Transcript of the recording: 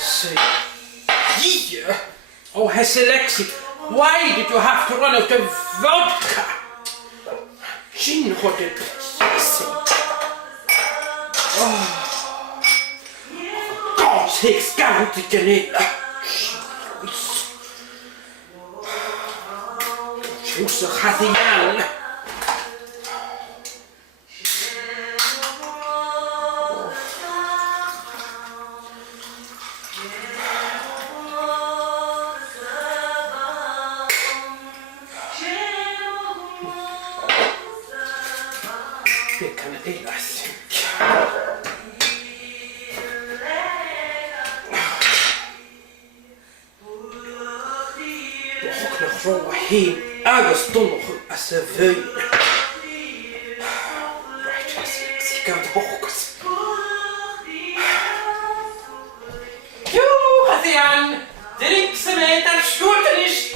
see. Yeah. Oh, Hesse Lexi, why did you have to run out of vodka? Gin hade precis. God's sakes, go to Janela. Choose a Hathian. Det kan jag illa tänka. Vakna från hem, ögonstånd och assevöjn. Right, jag ska inte bakas. Jo, Hathian, drink som heter skjortenisch.